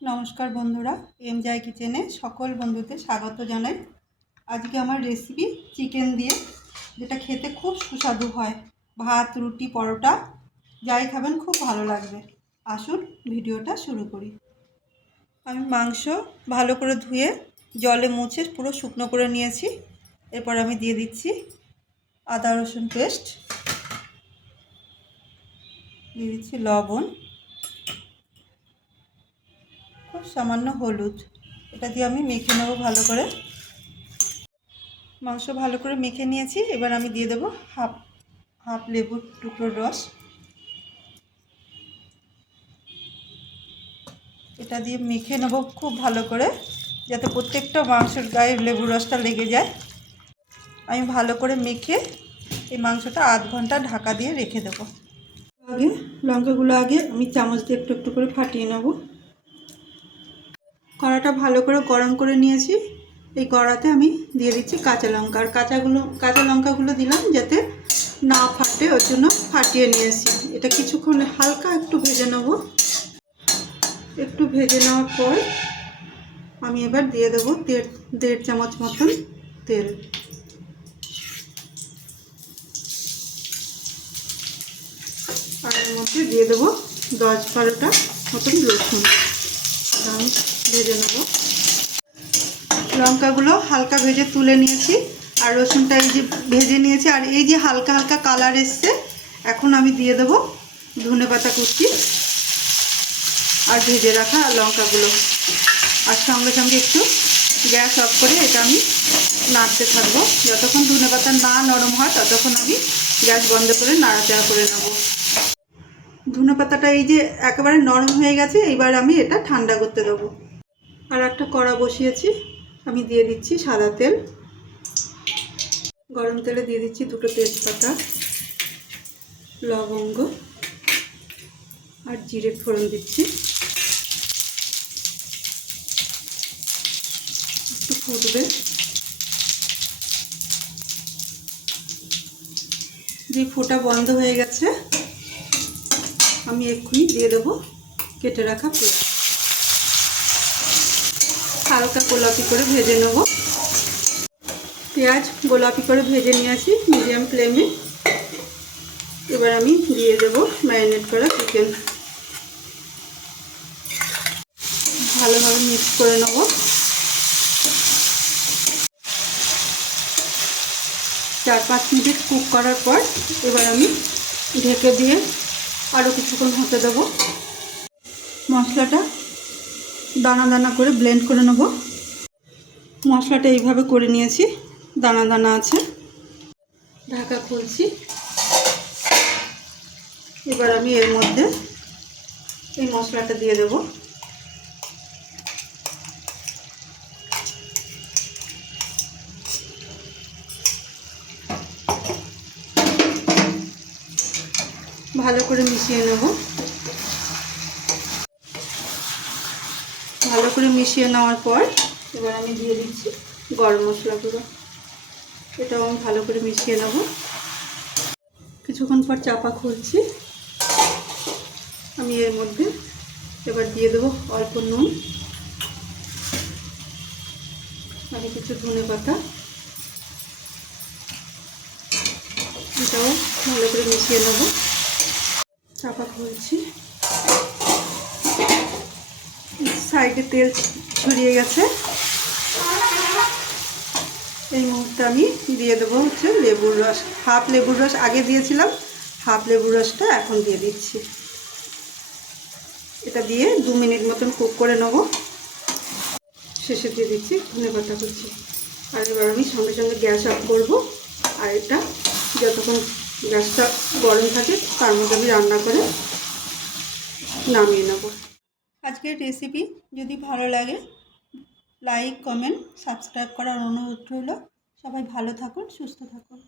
নমস্কার বন্ধুরা, এম জাই কিচেনে সকল বন্ধুদের স্বাগত জানাই। আজকে আমার রেসিপি চিকেন দিয়ে, যেটা খেতে খুব সুস্বাদু হয়। ভাত, রুটি, পরোটা যাই খাবেন খুব ভালো লাগবে। আসুন ভিডিওটা শুরু করি। আমি মাংস ভালো করে ধুয়ে জলে মুছে পুরো শুকনো করে নিয়েছি। এরপর আমি দিয়ে দিচ্ছি আদা রসুন পেস্ট, দিয়ে দিচ্ছি লবণ, খুব সামান্য হলুদ। এটা দিয়ে আমি মেখে নেব ভালো করে। মাংস ভালো করে মেখে নিয়েছি। এবার আমি দিয়ে দেবো হাফ লেবুর টুকরোর রস। এটা দিয়ে মেখে নেব খুব ভালো করে, যাতে প্রত্যেকটা মাংসের গায়ে লেবুর রসটা লেগে যায়। আমি ভালো করে মেখে এই মাংসটা আধ ঘন্টা ঢাকা দিয়ে রেখে দেবো। লঙ্কাগুলো আগে আমি চামচ দিয়ে একটু একটু করে ফাটিয়ে নেব। কড়াটা ভালো করে গরম করে নিয়েছি। এই কড়াতে আমি দিয়ে দিচ্ছি কাঁচা লঙ্কা। আর কাঁচা লঙ্কাগুলো দিলাম যাতে না ফাটে, ওর জন্য ফাটিয়ে নিয়েছি। এটা কিছুক্ষণ হালকা একটু ভেজে নেব। একটু ভেজে নেওয়ার পর আমি এবার দিয়ে দেবো দেড় চামচ মতন তেল। আর এর মধ্যে দিয়ে দেবো 10-12টা মতন রসুন। আমি ভেজে নেব। লঙ্কাগুলো হালকা ভেজে তুলে নিয়েছি, আর রসুনটা এই যে ভেজে নিয়েছি। আর এই যে হালকা হালকা কালার এসছে, এখন আমি দিয়ে দেবো ধনেপাতা কুচি আর ভেজে রাখা লঙ্কাগুলো। আর সঙ্গে সঙ্গে একটু গ্যাস অফ করে এটা আমি নাড়তে থাকবো। যতক্ষণ ধনেপাতা না নরম হয় ততক্ষণ আমি গ্যাস বন্ধ করে নাড়াচাড়া করে নেব। ধনেপাতাটা এই যে একেবারে নরম হয়ে গেছে, এবার আমি এটা ঠান্ডা করতে দেবো। আর একটা কড়া বসিয়েছি, আমি দিয়ে দিচ্ছি সাদা তেল। গরম তেলে দিয়ে দিচ্ছি 2টো তেজপাতা, লবঙ্গ আর জিরে ফোড়ন দিচ্ছি। একটু ফুটবে। যে ফোটা বন্ধ হয়ে গেছে, আমি এক্ষুনি দিয়ে দেবো কেটে রাখা পেঁয়াজ। হালকা গোলাপি করে ভেজে নেব। পেঁয়াজ গোলাপি করে ভেজে নিয়েছি মিডিয়াম ফ্লেমে। এবার আমি দিয়ে দেবো ম্যারিনেট করা চিকেন। ভালোভাবে মিক্স করে নেব। 4-5 মিনিট কুক করার পর এবার আমি ঢেকে দিয়ে আরও কিছুক্ষণ হতে দেবো। মশলাটা দানা দানা করে ব্লেন্ড করে নেব। মশলাটা এইভাবে করে নিয়েছি, দানা দানা আছে। ঢাকা খুলছি। এবার আমি এর মধ্যে এই মশলাটা দিয়ে দেব। ভালো করে মিশিয়ে নেব। ভালো করে মিশিয়ে নেওয়ার পর এবার আমি দিয়ে দিচ্ছি গরম মশলা গুঁড়ো। এটাও আমি ভালো করে মিশিয়ে নেব। কিছুক্ষণ পর চাপা খুলছি। আমি এর মধ্যে এবার দিয়ে দেবো অল্প নুন আর কিছু ধনেপাতা। এটাও ভালো করে মিশিয়ে নেব। চাপা খুলছি। সাইডে তেল ছড়িয়ে গেছে। এই মুহূর্তে আমি দিয়ে দেবো লেবুর রস। হাফ লেবুর রস আগে দিয়েছিলাম, হাফ লেবুর রসটা এখন দিয়ে দিচ্ছি। এটা দিয়ে 2 মিনিট মতন কুক করে নেব। শেষে দিয়ে দিচ্ছি ধনেপাতা কুচি। আর এবার আমি সঙ্গে সঙ্গে গ্যাস অফ করবো। আর এটা যতক্ষণ গ্যাসটা গরম থাকে তার মধ্যে আমি রান্না করে নামিয়ে নেব। আজকের রেসিপি যদি ভালো লাগে, লাইক, কমেন্ট, সাবস্ক্রাইব করার অনুরোধ রইল। সবাই ভালো থাকুন, সুস্থ থাকুন।